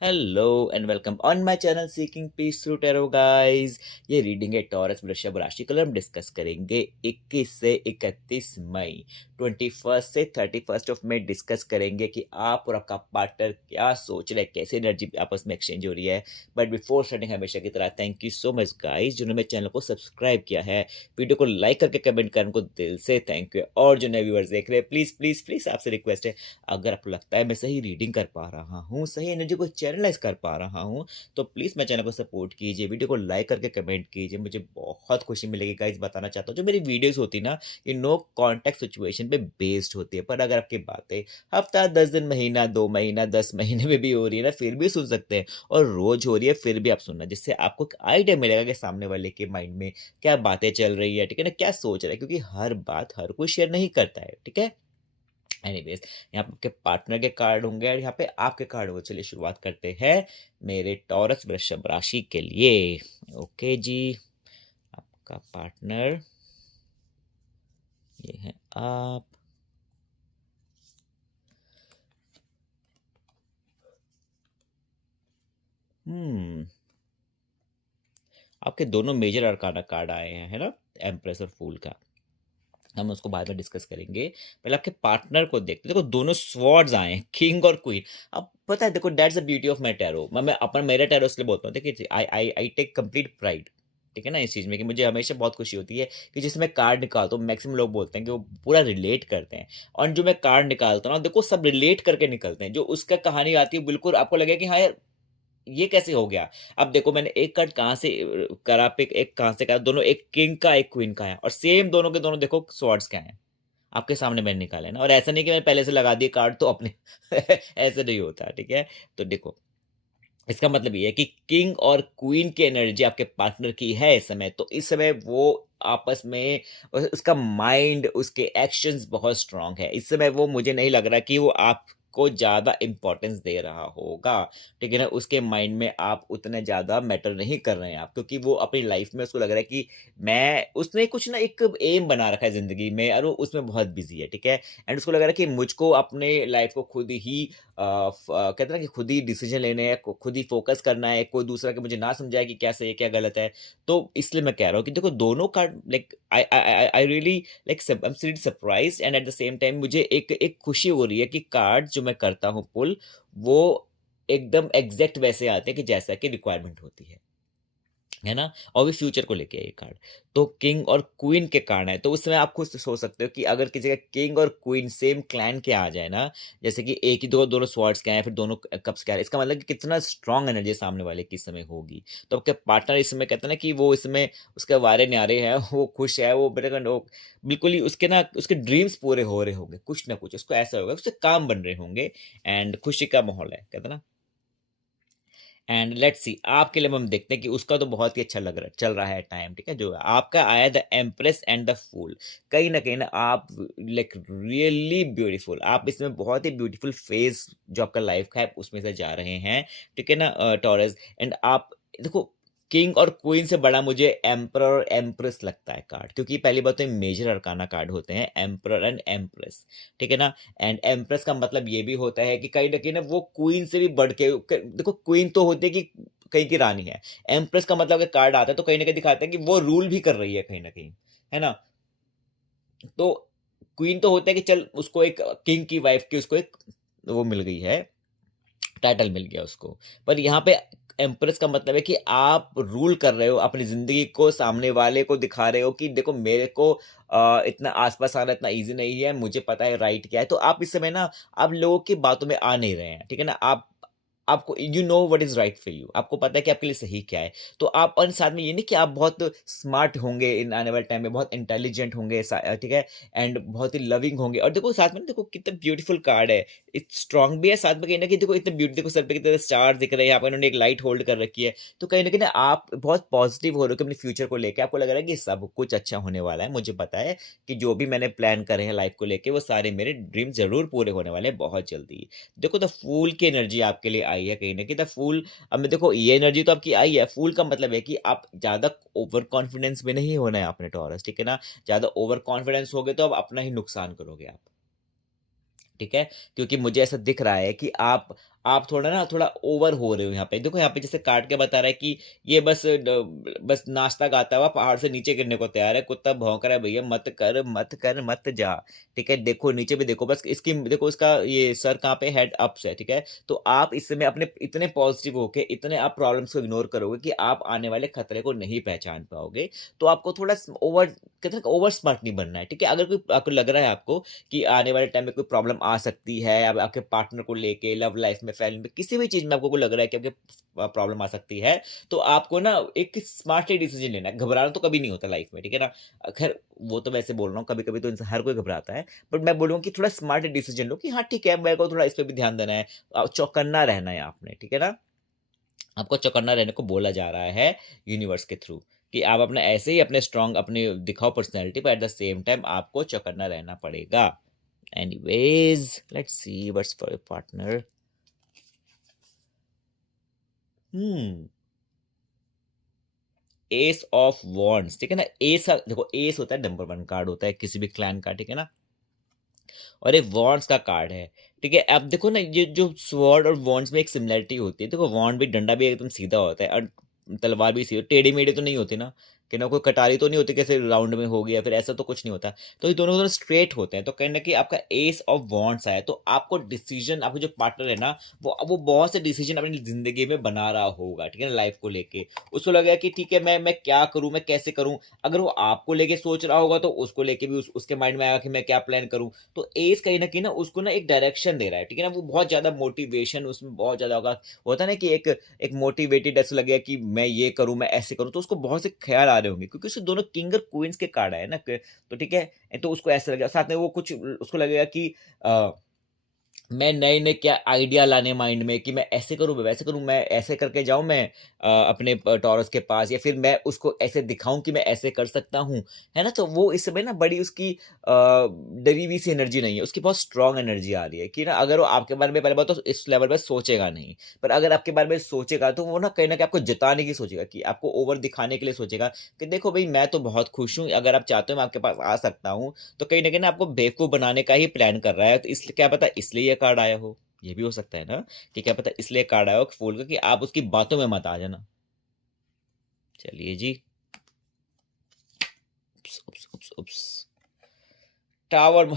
Hello and welcome on my channel seeking peace through tarot guys. ये reading है Taurus वृषभ राशि colour हम डिस्कस करेंगे 21 से 31 मई, 21 से 31 ऑफ मई डिस्कस करेंगे कि आप और आपका पार्टनर क्या सोच रहे हैं, कैसे एनर्जी आपस में एक्सचेंज हो रही है। बट बिफोर स्टार्टिंग हमेशा की तरह thank you so much guys जिन्होंने मेरे चैनल को सब्सक्राइब किया है, वीडियो को लाइक करके कमेंट करने को दिल से थैंक यू। और जो नए व्यूअर्स देख रहे हैं प्लीज प्लीज प्लीज आपसे रिक्वेस्ट है, अगर आपको लगता है मैं सही रीडिंग कर पा रहा हूँ, सही एनर्जी को चैनलाइज कर पा रहा हूँ, तो प्लीज़ मेरे चैनल को सपोर्ट कीजिए, वीडियो को लाइक करके कमेंट कीजिए, मुझे बहुत खुशी मिलेगी गाइस। बताना चाहता हूँ जो मेरी वीडियोस होती ना, ये नो कॉन्टेक्ट सिचुएशन पे बेस्ड होती है, पर अगर आपकी बातें हफ्ता 10 दिन महीना 2 महीना 10 महीने में भी हो रही है ना, फिर भी सुन सकते हैं, और रोज हो रही है फिर भी आप सुनना, जिससे आपको एक आइडिया मिलेगा कि सामने वाले के माइंड में क्या बातें चल रही है, ठीक है ना, क्या सोच रहा है, क्योंकि हर बात हर कोई शेयर नहीं करता है, ठीक है। एनीवेज, यहाँ पे आपके पार्टनर के कार्ड होंगे और यहाँ पे आपके कार्ड होंगे। चलिए शुरुआत करते हैं मेरे टॉरस वृषभ राशि के लिए। ओके जी, आपका पार्टनर ये है आप। हम्म आपके दोनों मेजर अरकाना कार्ड आए हैं, है ना, एम्प्रेस और फूल का। हम उसको बाद में डिस्कस करेंगे, पहले आपके पार्टनर को देखते हैं। देखो दोनों स्वॉर्ड्स आए हैं, किंग और क्वीन। अब पता है, देखो that's the beauty of my tarot. मैं अपना मेरा टैरो इसलिए बोलता हूँ, देखिए आई आई आई टेक कंप्लीट प्राइड, ठीक है ना, इस चीज़ में कि मुझे हमेशा बहुत खुशी होती है कि जिसमें कार्ड निकालता हूँ, मैक्सिमम लोग बोलते हैं कि वो पूरा रिलेट करते हैं। और जो मैं कार्ड निकालता हूँ ना, देखो सब रिलेट करके निकलते हैं। जो उसका कहानी आती है बिल्कुल आपको लगेगा कि हाँ यार ये कैसे हो गया। अब देखो मैंने एक कार्ड कहाँ से करा, पिक एक कहाँ से करा, दोनों एक किंग का एक क्वीन का है, और सेम दोनों के दोनों देखो स्वॉर्ड्स का है। आपके सामने मैंने निकाला है ना, और ऐसा नहीं कि मैंने पहले से लगा दिए कार्ड तो अपने ऐसे नहीं होता, ठीक है। तो देखो इसका मतलब ये है कि किंग और क्वीन की एनर्जी आपके पार्टनर की है इस समय, तो इस समय वो आपस में उसका माइंड उसके एक्शंस बहुत स्ट्रांग है इस समय। वो मुझे नहीं लग रहा कि वो आपको ज्यादा इंपॉर्टेंस दे रहा होगा, ठीक है ना। उसके माइंड में आप उतने ज्यादा मैटर नहीं कर रहे हैं आप, क्योंकि वो अपनी लाइफ में उसको लग रहा है कि मैं, उसने कुछ ना एक एम बना रखा है जिंदगी में, और वो उसमें बहुत बिजी है, ठीक है। एंड उसको लग रहा है कि मुझको अपने लाइफ को खुद ही कहते हैं ना कि खुद ही डिसीजन लेने हैं, खुद ही फोकस करना है, कोई दूसरा कि मुझे ना समझाए कि क्या सही है क्या गलत है। तो इसलिए मैं कह रहा हूँ कि देखो दोनों card like I really like I am surprised, and at the same time मुझे एक एक खुशी हो रही है कि कार्ड जो मैं करता हूँ पुल, वो एकदम एग्जैक्ट वैसे आते हैं कि जैसा कि रिक्वायरमेंट होती है ना। और भी फ्यूचर को लेके ये कार्ड, तो किंग और क्वीन के कार्ड है, तो उस समय आप खुद सोच सकते हो कि अगर किसी का किंग और क्वीन सेम क्लैन के आ जाए ना, जैसे कि एक ही दोनों स्वॉर्ड्स के हैं, फिर दोनों कप्स के आ रहे हैं, इसका मतलब कि कितना स्ट्रांग एनर्जी सामने वाले की इस समय होगी। तो आपके पार्टनर इस समय कहते हैं ना कि वो इसमें उसके वारे न्यारे है, वो खुश है, वो बिल्कुल ही उसके ना उसके ड्रीम्स पूरे हो रहे होंगे, कुछ ना कुछ उसको ऐसा होगा, उससे काम बन रहे होंगे, एंड खुशी का माहौल है, कहते हैं ना। एंड लेट्स सी आपके लिए हम देखते हैं कि उसका तो बहुत ही अच्छा लग रहा चल रहा है टाइम, ठीक है। जो आपका आया the empress and the fool, कहीं ना आप लाइक रियली ब्यूटीफुल, आप इसमें बहुत ही ब्यूटीफुल फेज जो आपका लाइफ का है उसमें से जा रहे हैं, ठीक है ना टॉरस। एंड आप देखो किंग और क्वीन से बड़ा मुझे एम्पर और एम्प्रेस लगता है कार्ड, क्योंकि पहली बात तो मेजर अरकाना कार्ड होते हैं एम्पर एंड एम्प्रेस, ठीक है ना। एंड एम्प्रेस का मतलब ये भी होता है कि कहीं ना कहीं ना वो क्वीन से भी बढ़ के देखो, क्वीन तो होती है कि कहीं की रानी है, एम्प्रेस का मतलब अगर कार्ड आता है तो कहीं ना कहीं दिखाता है कि वो रूल भी कर रही है कहीं ना कहीं, है ना। तो क्वीन तो होता है कि चल उसको एक किंग की वाइफ की उसको एक वो मिल गई है, टाइटल मिल गया उसको। पर यहाँ पे एम्प्रेस का मतलब है कि आप रूल कर रहे हो अपनी जिंदगी को, सामने वाले को दिखा रहे हो कि देखो मेरे को इतना आसपास आना इतना इजी नहीं है, मुझे पता है राइट क्या है। तो आप इस समय ना आप लोगों की बातों में आ नहीं रहे हैं, ठीक है ना। आप आपको you know what is right for you, आपको पता है कि आपके लिए सही क्या है। तो आप, और साथ में ये नहीं कि आप बहुत स्मार्ट होंगे इन आने वाले टाइम में, बहुत इंटेलिजेंट होंगे, ठीक है, एंड बहुत ही लविंग होंगे। और देखो साथ में देखो कितना ब्यूटीफुल कार्ड है, स्ट्रांग भी है साथ में, कहीं ना कहीं देखो इतने ब्यूटी, देखो सर पे कितने स्टार दिख रहे हैं, यहाँ पर इन्होंने एक लाइट होल्ड कर रखी है। तो कहीं ना कहीं ना आप बहुत पॉजिटिव हो रहे हो कि अपने फ्यूचर को लेकर, आपको लग रहा है कि सब कुछ अच्छा होने वाला है। मुझे पता है कि जो भी मैंने प्लान करे हैं लाइफ को लेके, वो सारे मेरे ड्रीम जरूर पूरे होने वाले हैं बहुत जल्दी। देखो द फूल की एनर्जी आपके लिए आई है कहीं ना कहीं, द फूल। अब मैं देखो ये एनर्जी तो आपकी आई है, फूल का मतलब है कि आप ज्यादा ओवर कॉन्फिडेंस में नहीं होना है आपने टॉरस, ठीक है ना। ज्यादा ओवर कॉन्फिडेंस हो गए तो आप अपना ही नुकसान करोगे आप, ठीक है। क्योंकि मुझे ऐसा दिख रहा है कि आप आप थोड़ा ना थोड़ा ओवर हो रहे हो यहाँ पे। देखो यहाँ पे जैसे काट के बता रहा है कि ये बस नाश्ता गाता हुआ पहाड़ से नीचे गिरने को तैयार है, कुत्ता भौंक रहा है, भैया मत कर मत कर मत जा। ठीक है, देखो नीचे भी देखो, बस इसकी देखो, इसका ये सर कहाँ पे, हेड अप है। ठीक है, तो आप इस समय अपने इतने पॉजिटिव होके इतने आप प्रॉब्लम्स को इग्नोर करोगे कि आप आने वाले खतरे को नहीं पहचान पाओगे। तो आपको थोड़ा ओवर, कहते हैं ओवर स्मार्ट नहीं बनना है। ठीक है, अगर कोई आपको लग रहा है आपको कि आने वाले टाइम में कोई प्रॉब्लम आ सकती है, अब आपके पार्टनर को लेके, लव लाइफ में, फैमिली में, किसी भी चीज में आपको कोई लग रहा है कि आपके प्रॉब्लम आ सकती है, तो आपको ना एक स्मार्टली डिसीजन लेना है। घबराना तो कभी नहीं होता लाइफ में, ठीक है ना। खैर वो तो वैसे बोल रहा हूँ, कभी कभी तो इंसान, हर कोई घबराता है, बट मैं बोलूँगा कि थोड़ा स्मार्ट डिसीजन लो कि हाँ ठीक है, मेरे को थोड़ा इस पे भी ध्यान देना है, चौकन्ना रहना है आपने, ठीक है ना। आपको चौकन्ना रहने को बोला जा रहा है यूनिवर्स के थ्रू, कि आप अपने ऐसे ही अपने स्ट्रांग अपनी दिखाओ पर्सनैलिटी, पर एट द सेम टाइम आपको चौकन्ना रहना पड़ेगा। Anyways let's see what's for your partner. Hmm S of wands, ठीक है ना। एस, देखो एस होता है नंबर 1 कार्ड होता है किसी भी क्लैन का, ठीक है ना। और एक वॉन्ड्स का कार्ड है, ठीक है। अब देखो ना, ये जो स्वॉर्ड और वॉन्ड्स में एक सिमिलरिटी होती है। देखो वॉन्ड भी, डंडा भी एकदम सीधा होता है, और तलवार भी सीधी, टेढ़ी मेढ़ी तो नहीं होती ना, कि ना कोई कटारी तो नहीं होती कैसे राउंड में होगी, या फिर ऐसा तो कुछ नहीं होता। तो ये दोनों दोनों स्ट्रेट होते हैं। तो कहीं ना कहीं आपका एस ऑफ वॉन्ड्स आया, तो आपको डिसीजन, आपको जो पार्टनर है ना, वो बहुत से डिसीजन अपनी जिंदगी में बना रहा होगा, ठीक है ना, लाइफ को लेके। उसको लगेगा कि ठीक है, मैं क्या करूं, मैं कैसे करूं। अगर वो आपको लेके सोच रहा होगा, तो उसको लेके भी उसके माइंड में आएगा कि मैं क्या प्लान करूं। तो एज कहीं ना कहीं ना उसको ना एक डायरेक्शन दे रहा है, ठीक है ना। वो बहुत ज्यादा मोटिवेशन उसमें बहुत ज्यादा होगा, होता है ना कि एक मोटिवेटेड ऐसा लगेगा कि मैं ये करूं, मैं ऐसे करूं। तो उसको बहुत से ख्याल आ रहे होंगे, क्योंकि उसके दोनों किंग और क्वींस के कार्ड आए ना तो ठीक है, तो उसको ऐसा लगेगा, साथ में वो कुछ उसको लगेगा कि मैं नए नए क्या आइडिया लाने माइंड में, कि मैं ऐसे करूं, मैं वैसे करूं, मैं ऐसे करके जाऊं मैं अपने टॉरस के पास, या फिर मैं उसको ऐसे दिखाऊं कि मैं ऐसे कर सकता हूं, है ना। तो वो इस समय ना बड़ी उसकी डरी हुई सी एनर्जी नहीं है, उसकी बहुत स्ट्रांग एनर्जी आ रही है, कि ना अगर वो आपके बारे में पहले बात तो इस लेवल पे सोचेगा नहीं, पर अगर आपके बारे में सोचेगा, तो वो ना कहीं आपको जताने की सोचेगा, कि आपको ओवर दिखाने के लिए सोचेगा, कि देखो भाई मैं तो बहुत खुश हूँ, अगर आप चाहते हो मैं आपके पास आ सकता हूँ। तो कहीं ना आपको बेवकूफ बनाने का ही प्लान कर रहा है। तो इसलिए क्या पता इसलिए ये कार्ड आया हो, ये भी हो सकता है ना, कि क्या पता इसलिए कार्ड आया हो फूल का, कि आप उसकी बातों में मत आ जाना। चलिए जी। उप्स, उप्स, उप्स, उप्स। टावर,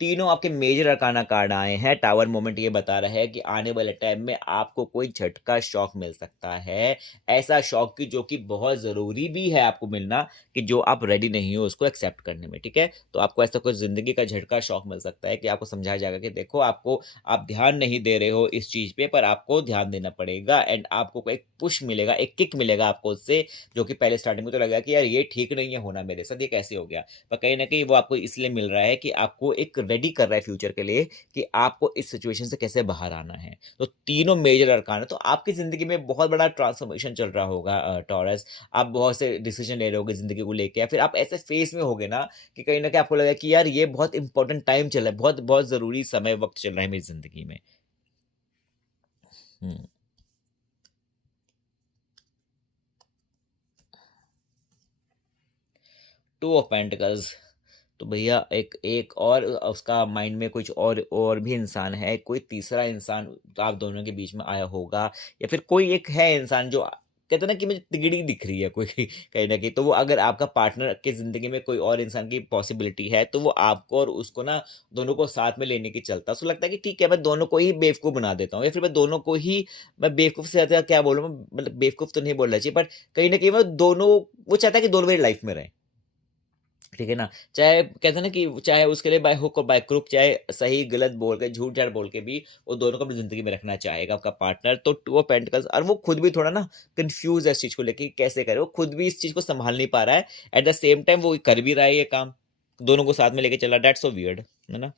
तीनों आपके मेजर अरकाना कार्ड आए हैं। टावर मोमेंट ये बता रहा है कि आने वाले टाइम में आपको कोई झटका शॉक मिल सकता है, ऐसा शॉक की जो कि बहुत ज़रूरी भी है आपको मिलना, कि जो आप रेडी नहीं हो उसको एक्सेप्ट करने में, ठीक है। तो आपको ऐसा कोई ज़िंदगी का झटका शॉक मिल सकता है, कि आपको समझाया जाएगा कि देखो आपको, आप ध्यान नहीं दे रहे हो इस चीज़ पे, पर आपको ध्यान देना पड़ेगा, एंड आपको एक पुश मिलेगा, एक किक मिलेगा आपको उससे, जो कि पहले स्टार्टिंग में तो लगा कि यार ये ठीक नहीं है होना मेरे साथ, ये कैसे हो गया। पर कहीं न कहीं वो आपको इसलिए मिल रहा है कि आपको एक रेडी कर रहा है फ्यूचर के लिए, कि आपको इस सिचुएशन से कैसे बाहर आना है। तो तीनों मेजर अरकान है, तो आपकी ज़िंदगी में बहुत बड़ा ट्रांसफॉर्मेशन चल रहा होगा टॉरस। आप बहुत से डिसीजन ले रहे होगे ज़िंदगी को लेके, या फिर आप ऐसे फेज़ में होगे ना, कि कहीं न कहीं आपको लगेगा कि यार ये बहुत इंपॉर्टेंट टाइम चल रहा है, बहुत बहुत ज़रूरी समय वक़्त चल रहा है मेरी ज़िंदगी में। हुँ। टू ऑफ पेंटिकल्स, तो भैया एक एक और उसका माइंड में कुछ और भी इंसान है, कोई तीसरा इंसान आप दोनों के बीच में आया होगा, या फिर कोई एक है इंसान जो कहते हैं ना कि मुझे तिगड़ी दिख रही है कोई कहीं ना कहीं। तो वो अगर आपका पार्टनर की जिंदगी में कोई और इंसान की पॉसिबिलिटी है, तो वो आपको और उसको ना दोनों को साथ में लेने की चलता है। उसको लगता है कि ठीक है, मैं दोनों को ही बेवकूफ़ बना देता हूँ, या फिर मैं दोनों को ही, मैं बेवकूफ़ से ज़्यादा क्या बोलूँ, मतलब बेवकूफ़ तो नहीं बोलना चाहिए, बट कहीं ना कहीं वो दोनों, वो चाहता है कि दोनों मेरी लाइफ में रहें, ठीक है ना। चाहे कहते हैं ना कि चाहे उसके लिए बाय हुक और बाय क्रुक, चाहे सही गलत बोल के, झूठ झाट बोल के भी, वो दोनों को अपनी जिंदगी में रखना चाहेगा आपका पार्टनर। तो टू ऑफ पेंटिकल्स, और वो खुद भी थोड़ा ना कंफ्यूज है इस चीज को लेके कि कैसे करे, वो खुद भी इस चीज को संभाल नहीं पा रहा है। एट द सेम टाइम वो कर भी रहा है ये काम, दोनों को साथ में लेके चला, डेट्स सो वियर्ड, है ना।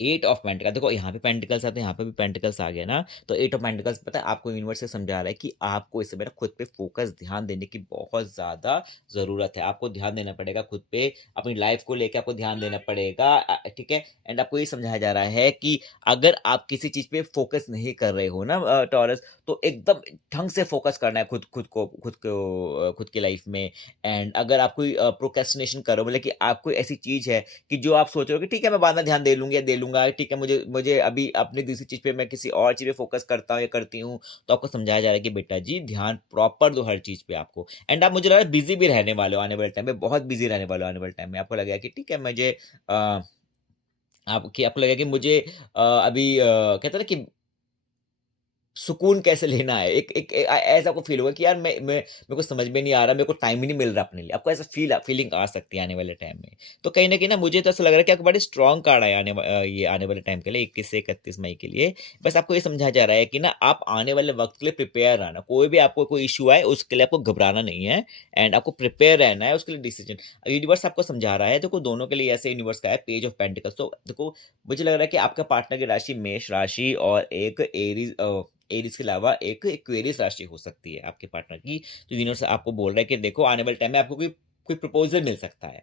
8 ऑफ पेंटिकल, देखो यहाँ पे पेंटिकल्स आते हैं, यहाँ पे भी पेंटिकल्स आ गया ना। तो 8 ऑफ पेंटिकल्स, पता है आपको यूनिवर्स से समझा रहा है कि आपको इस समय ना खुद पे फोकस, ध्यान देने की बहुत ज्यादा जरूरत है। आपको ध्यान देना पड़ेगा खुद पे, अपनी लाइफ को लेकर आपको ध्यान देना पड़ेगा, ठीक है। एंड आपको ये समझाया जा रहा है कि अगर आप किसी चीज पे फोकस नहीं कर रहे हो ना टॉरस, तो एकदम ढंग से फोकस करना है खुद की लाइफ में। एंड अगर आप कोई प्रोक्रेस्टिनेशन कर रहे हो, मतलब कि आप कोई ऐसी चीज है कि जो आप सोच रहे हो कि ठीक है मैं बाद में ध्यान दे लूंगी या दे लूंगा, करूँगा, ठीक है, मुझे मुझे अभी अपनी दूसरी चीज़ पे मैं किसी और चीज़ पे फ़ोकस करता हूँ या करती हूँ, तो आपको समझाया जा रहा है कि बेटा जी ध्यान प्रॉपर दो हर चीज़ पे आपको। एंड आप मुझे लग रहा है बिज़ी भी रहने वाले हो आने वाले टाइम में, बहुत बिज़ी रहने वाले हो आने वाले टाइम में। आपको लगेगा कि ठीक है मुझे अ, आपको लगेगा कि मुझे अभी कहते हैं ना कि सुकून कैसे लेना है? ऐसा आपको फ़ील होगा कि यार मैं मेरे को समझ में नहीं आ रहा, मेरे को टाइम ही नहीं मिल रहा अपने लिए। आपको ऐसा फीलिंग आ सकती है आने वाले टाइम में। तो कहीं न कहीं ना मुझे तो ऐसा लग रहा है कि आपको बड़े स्ट्रॉन्ग कार्ड आए ये आने वाले टाइम के लिए 21 से 31 मई के लिए। बस आपको ये समझाया जा रहा है कि ना आप आने वाले वक़्त के लिए प्रिपेयर रहना। कोई भी आपको कोई इश्यू आए उसके लिए आपको घबराना नहीं है एंड आपको प्रिपेयर रहना है उसके लिए डिसीज़न यूनिवर्स आपको समझा रहा है। देखो दोनों के लिए ऐसे यूनिवर्स का है पेज ऑफ पेंटिकल्स तो देखो मुझे लग रहा है कि आपका पार्टनर की राशि मेष राशि और एक एरीज़ के अलावा एक एक्वेरियस राशि हो सकती है आपके पार्टनर की। तो यूनिवर्स आपको बोल रहा है कि देखो आने वाले टाइम में आपको कोई कोई प्रपोज़ल मिल सकता है।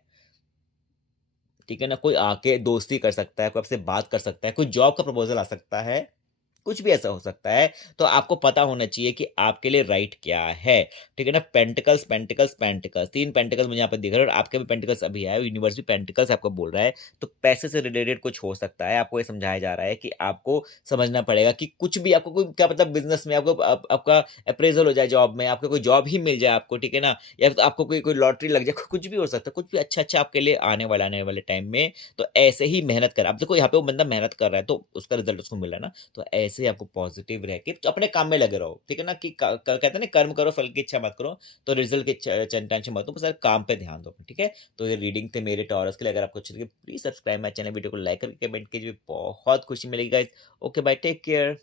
ठीक है ना? कोई आके दोस्ती कर सकता है, कोई आपसे बात कर सकता है, कोई जॉब का प्रपोज़ल आ सकता है। कुछ भी ऐसा हो सकता है, तो आपको पता होना चाहिए कि आपके लिए राइट क्या है, ठीक है ना? पेंटिकल्स, पेंटिकल्स, पेंटिकल्स 3 पेंटिकल्स मुझे यहाँ पे दिख रहे हैं और आपके भी पेंटिकल्स अभी आए, यूनिवर्स भी पेंटिकल्स आपको बोल रहा है, तो पैसे से रिलेटेड कुछ हो सकता है। आपको ये समझाया जा रहा है कि आपको समझना पड़ेगा कि कुछ भी आपको कोई क्या पता बिज़नेस में आपको आपका अप्रेज़ल हो जाए जॉब में, आपको कोई जॉब ही मिल जाए आपको, ठीक है ना? या फिर आपको कोई कोई लॉटरी लग जाए, कुछ भी हो सकता है, कुछ भी अच्छा-अच्छा आपके लिए आने वाले टाइम में, तो ऐसे ही मेहनत कर अब देखो यहाँ पे वो बंदा मेहनत कर रहा है, तो उसका रिज़ल्ट उसको मिल रहा है ना। तो ऐसे ही आपको पॉजिटिव रह के तो अपने काम में लगे रहो, ठीक है ना? कि कहते हैं ना कर्म करो फल की इच्छा मत करो, तो रिजल्ट की टेंशन मत लो, बस काम पे ध्यान दो, ठीक है? तो ये रीडिंग थे मेरे टॉरस के लिए, अगर आपको अच्छी लगी please subscribe my channel, video को लाइक करके कमेंट कीजिए, बहुत खुशी मिलेगी guys. Okay bye, take care.